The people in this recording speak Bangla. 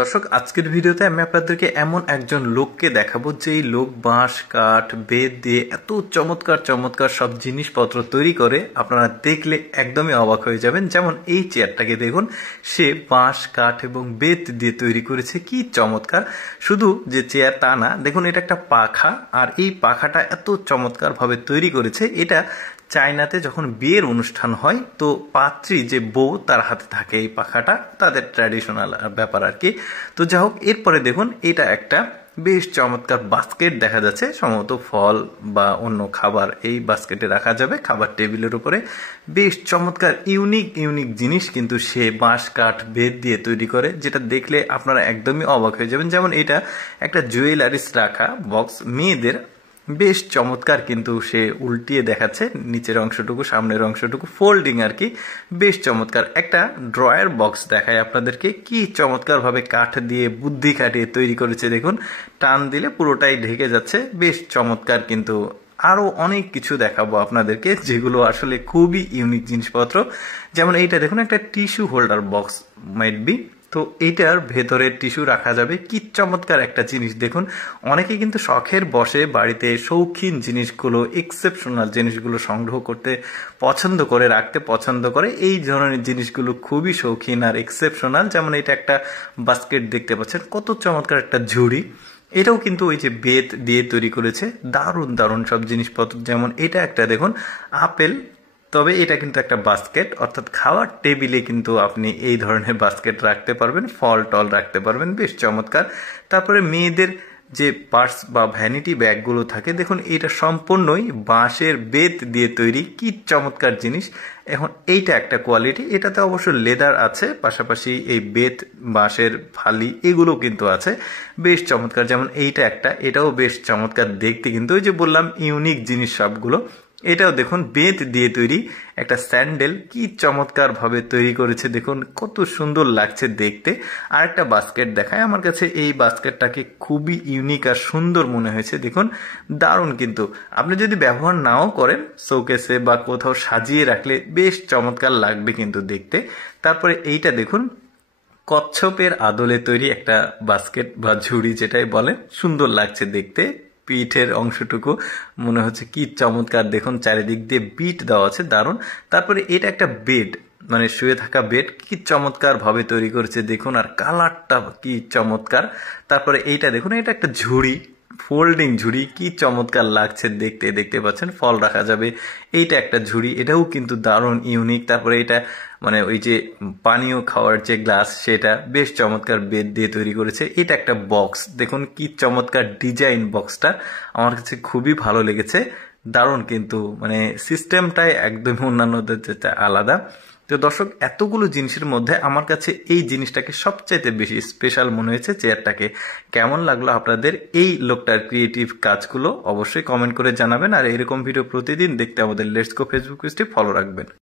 দর্শক, আজকের ভিডিওতে আমি আপনাদেরকে এমন একজন লোককে দেখাবো যে এই লোক বাঁশ কাঠ বেত দিয়ে এত চমৎকার চমৎকার সব জিনিসপত্র তৈরি করে, আপনারা দেখলে একদমই অবাক হয়ে যাবেন। যেমন এই চেয়ারটাকে দেখুন, সে বাঁশ কাঠ এবং বেত দিয়ে তৈরি করেছে, কি চমৎকার। শুধু যে চেয়ার তা না, দেখুন এটা একটা পাখা, আর এই পাখাটা এত চমৎকার ভাবে তৈরি করেছে। এটা চায়নাতে যখন বিয়ের অনুষ্ঠান হয় তো পাত্রী যে বউ তার হাতে থাকে এই পাখাটা, তাদের ট্র্যাডিশনাল ব্যাপার আর কি। তো যাই হোক, এরপরে দেখুন এটা একটা বেশ চমৎকার বাস্কেট দেখা যাচ্ছে, সম্ভবত ফল বা অন্য খাবার এই বাস্কেটে রাখা যাবে খাবার টেবিলের উপরে। বেশ চমৎকার ইউনিক ইউনিক জিনিস কিন্তু সে বাঁশ কাঠ বেত দিয়ে তৈরি করে, যেটা দেখলে আপনারা একদমই অবাক হয়ে যাবেন। যেমন এটা একটা জুয়েলারিস রাখা বক্স মেয়েদের, বেশ চমৎকার কিন্তু সে উল্টিয়ে দেখাচ্ছে, নিচের অংশটুকু সামনের অংশটুকু ফোল্ডিং আর কি, বেশ চমৎকার। একটা ড্রয়ার বক্স দেখায় আপনাদেরকে, কি চমৎকার ভাবে কাঠ দিয়ে বুদ্ধি খাটিয়ে তৈরি করেছে দেখুন, টান দিলে পুরোটাই ঢেকে যাচ্ছে, বেশ চমৎকার। কিন্তু আরো অনেক কিছু দেখাবো আপনাদেরকে যেগুলো আসলে খুবই ইউনিক জিনিসপত্র। যেমন এইটা দেখুন, একটা tissue holder box might be, তো এইটার ভেতরে টিস্যু রাখা যাবে, কি চমৎকার একটা জিনিস দেখুন। অনেকে কিন্তু শখের বসে বাড়িতে শৌখিন জিনিসগুলো, এক্সেপশনাল জিনিসগুলো সংগ্রহ করতে পছন্দ করে, রাখতে পছন্দ করে। এই ধরনের জিনিসগুলো খুবই শৌখিন আর এক্সেপশনাল। যেমন এটা একটা বাস্কেট দেখতে পাচ্ছেন, কত চমৎকার একটা ঝুড়ি, এটাও কিন্তু ওই যে বেত দিয়ে তৈরি করেছে। দারুণ দারুণ সব জিনিসপত্র। যেমন এটা একটা দেখুন আপেল, তবে এটা কিন্তু একটা বাস্কেট, অর্থাৎ খাওয়ার টেবিলে কিন্তু আপনি এই ধরনের বাস্কেট রাখতে পারবেন, ফল টল রাখতে পারবেন, বেশ চমৎকার। তারপরে মেয়েদের যে পার্স বা ভ্যানিটি ব্যাগগুলো থাকে, দেখুন এটা সম্পূর্ণই বাঁশের বেত দিয়ে তৈরি, কি চমৎকার জিনিস। এখন এইটা একটা কোয়ালিটি, এটাতে অবশ্য লেদার আছে, পাশাপাশি এই বেত বাঁশের ফালি এগুলো কিন্তু আছে, বেশ চমৎকার। যেমন এইটা একটা, এটাও বেশ চমৎকার দেখতে, কিন্তু ওই যে বললাম ইউনিক জিনিস সবগুলো। এটাও দেখুন বেত দিয়ে তৈরি একটা স্যান্ডেল, কি চমৎকার ভাবে তৈরি করেছে দেখুন, কত সুন্দর লাগছে দেখতে। আর একটা বাস্কেট দেখায়, আমার কাছে এই বাস্কেটটাকে খুবই ইউনিক আর সুন্দর মনে হয়েছে দেখুন, দারুণ। কিন্তু আপনি যদি ব্যবহার নাও করেন, শোকেসে বা কোথাও সাজিয়ে রাখলে বেশ চমৎকার লাগবে কিন্তু দেখতে। তারপরে এইটা দেখুন, কচ্ছপের আদলে তৈরি একটা বাস্কেট বা ঝুড়ি যেটাই বলে, সুন্দর লাগছে দেখতে। পিঠের অংশটুকু মনে হচ্ছে কি চমৎকার দেখুন, চারিদিক দিয়ে বিট দেওয়া আছে, দারুণ। তারপরে এটা একটা বেড, মানে শুয়ে থাকা বেড, কি চমৎকার ভাবে তৈরি করেছে দেখুন, আর কালারটা কি চমৎকার। তারপরে এইটা দেখুন, এটা একটা ঝুড়ি, ফোল্ডিং ঝুড়ি, কি চমৎকার লাগছে দেখতে, দেখতে পাচ্ছেন ফল রাখা যাবে। এইটা একটা ঝুড়ি, এটাও কিন্তু দারুণ ইউনিক। তারপরে এটা মানে ওই যে পানীয় খাওয়ার যে গ্লাস, সেটা বেশ চমৎকার বেত দিয়ে তৈরি করেছে। এটা একটা বক্স, দেখুন কি চমৎকার ডিজাইন, বক্সটা আমার কাছে খুবই ভালো লেগেছে, দারুণ। কিন্তু মানে সিস্টেমটাই একদমই অন্যান্যদের যেটা আলাদা। তো দর্শক, এতগুলো জিনিসের মধ্যে আমার কাছে এই জিনিসটাকে সবচাইতে বেশি স্পেশাল মনে হয়েছে, চেয়ারটাকে। কেমন লাগলো আপনাদের এই লোকটার ক্রিয়েটিভ কাজগুলো অবশ্যই কমেন্ট করে জানাবেন। আর এরকম ভিডিও প্রতিদিন দেখতে আমাদের লেটস গো ফেসবুক পেজটি ফলো রাখবেন।